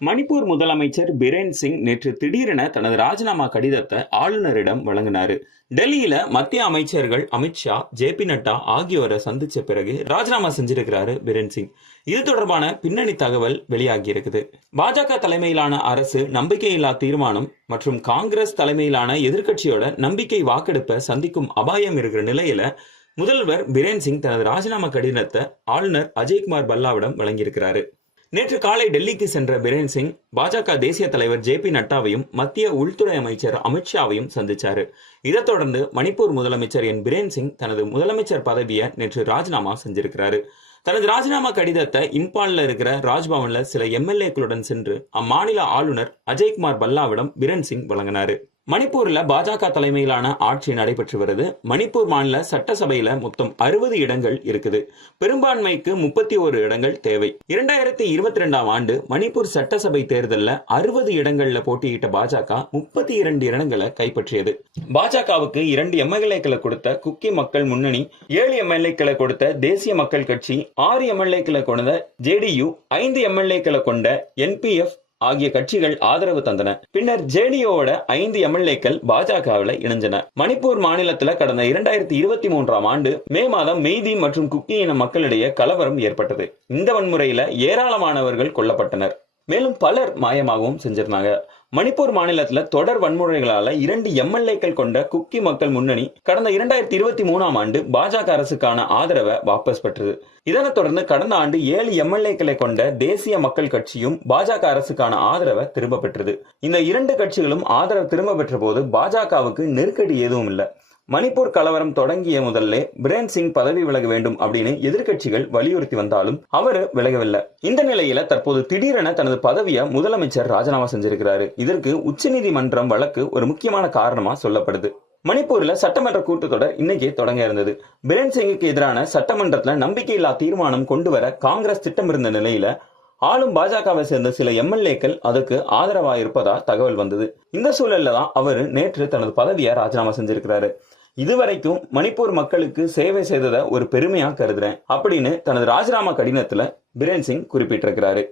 மணிப்பூர் முதலமைச்சர் பிரேன் சிங் நேற்று திடீரென தனது ராஜினாமா கடிதத்தை ஆளுநரிடம் வழங்கினார். டெல்லியில மத்திய அமைச்சர்கள் அமித்ஷா ஜே பி நட்டா ஆகியோரை சந்திச்ச பிறகு ராஜினாமா செஞ்சிருக்கிறாரு பிரேன் சிங். இது தொடர்பான பின்னணி தகவல் வெளியாகி இருக்குது. பாஜக தலைமையிலான அரசு நம்பிக்கையில்லா தீர்மானம் மற்றும் காங்கிரஸ் தலைமையிலான எதிர்க்கட்சியோட நம்பிக்கை வாக்கெடுப்பை சந்திக்கும் அபாயம் இருக்கிற நிலையில முதல்வர் பிரேன் சிங் தனது ராஜினாமா கடிதத்தை ஆளுநர் அஜய்குமார் பல்லாவிடம் வழங்கியிருக்கிறாரு. நேற்று காலை டெல்லிக்கு சென்ற பிரேன் சிங் பாஜக தேசிய தலைவர் ஜே பி நட்டாவையும் மத்திய உள்துறை அமைச்சர் அமித்ஷாவையும் சந்திச்சாரு. இதைத் தொடர்ந்து மணிப்பூர் முதலமைச்சர் என் பிரேன் சிங் தனது முதலமைச்சர் பதவியை நேற்று ராஜினாமா செஞ்சிருக்கிறாரு. தனது ராஜினாமா கடிதத்தை இம்பாலில் இருக்கிற ராஜ்பவன்ல சில எம்எல்ஏக்களுடன் சென்று அம்மாநில ஆளுநர் அஜய்குமார் பல்லாவிடம் பிரேன் சிங் வழங்கினாரு. மணிப்பூர்ல பாஜக தலைமையிலான ஆட்சி நடைபெற்று வருது. மணிப்பூர் மாநில சட்டசபையில மொத்தம் அறுபது இடங்கள் இருக்குது. பெரும்பான்மைக்கு முப்பத்தி ஒரு இடங்கள் தேவை. இரண்டாயிரத்தி இருபத்தி ரெண்டாம் ஆண்டு மணிப்பூர் சட்டசபை தேர்தலில் அறுபது இடங்கள்ல போட்டியிட்ட பாஜக முப்பத்தி இரண்டு இடங்களை கைப்பற்றியது. பாஜகவுக்கு இரண்டு எம்எல்ஏக்களை கொடுத்த குக்கி மக்கள் முன்னணி ஏழு எம்எல்ஏக்களை கொடுத்த தேசிய மக்கள் கட்சி ஆறு எம்எல்ஏக்களை கொண்ட ஜேடியு ஐந்து எம்எல்ஏக்களை கொண்ட என்பிஎஃப் ஆகிய கட்சிகள் ஆதரவு தந்தன. பின்னர் ஜேடியோட ஐந்து எம்எல்ஏக்கள் பாஜகவில் இணைஞ்சன மணிப்பூர் மாநிலத்தில் கடந்த இரண்டாயிரத்தி இருபத்தி மூன்றாம் ஆண்டு மே மாதம் மெய்தி மற்றும் குக்கி இன மக்களிடையே கலவரம் ஏற்பட்டது. இந்த வன்முறையில ஏராளமானவர்கள் கொல்லப்பட்டனர். மேலும் பலர் மாயமாகவும் செஞ்சிருந்தாங்க. மணிப்பூர் மாநிலத்துல தொடர் வன்முறைகளால இரண்டு எம்எல்ஏக்கள் கொண்ட குக்கி மக்கள் முன்னணி கடந்த இரண்டாயிரத்தி இருபத்தி மூணாம் ஆண்டு பாஜக அரசுக்கான ஆதரவை வாபஸ் பெற்றது. இதனைத் தொடர்ந்து கடந்த ஆண்டு ஏழு எம்எல்ஏக்களை கொண்ட தேசிய மக்கள் கட்சியும் பாஜக அரசுக்கான ஆதரவை திரும்ப பெற்றது. இந்த இரண்டு கட்சிகளும் ஆதரவு திரும்ப பெற்ற போது பாஜகவுக்கு நெருக்கடி எதுவும் இல்லை. மணிப்பூர் கலவரம் தொடங்கிய முதல்ல பிரேன் சிங் பதவி விலக வேண்டும் அப்படின்னு எதிர்க்கட்சிகள் வலியுறுத்தி வந்தாலும் அவரு விலகவில்லை. இந்த நிலையில தற்போது திடீரென தனது பதவியை முதலமைச்சர் ராஜினாமா செஞ்சிருக்கிறாரு. இதற்கு உச்சநீதிமன்றம் வழக்கு ஒரு முக்கியமான காரணமா சொல்லப்படுது. மணிப்பூர்ல சட்டமன்ற கூட்டத்தொடர் இன்னைக்கே தொடங்க இருந்தது. பிரேன் சிங்குக்கு எதிரான சட்டமன்றத்துல நம்பிக்கையில்லா தீர்மானம் கொண்டு வர காங்கிரஸ் திட்டமிருந்த நிலையில ஆளும் பாஜகவை சேர்ந்த சில எம்எல்ஏக்கள் அதுக்கு ஆதரவா இருப்பதா தகவல் வந்தது. இந்த சூழல்ல தான் அவர் நேற்று தனது பதவியை ராஜினாமா செஞ்சிருக்கிறாரு. இதுவரைக்கும் மணிப்பூர் மக்களுக்கு சேவை செய்ததை ஒரு பெருமையா கருதுறேன் அப்படின்னு தனது ராஜினாமா கடிதத்துல பிரேன் சிங் குறிப்பிட்டிருக்கிறாரு.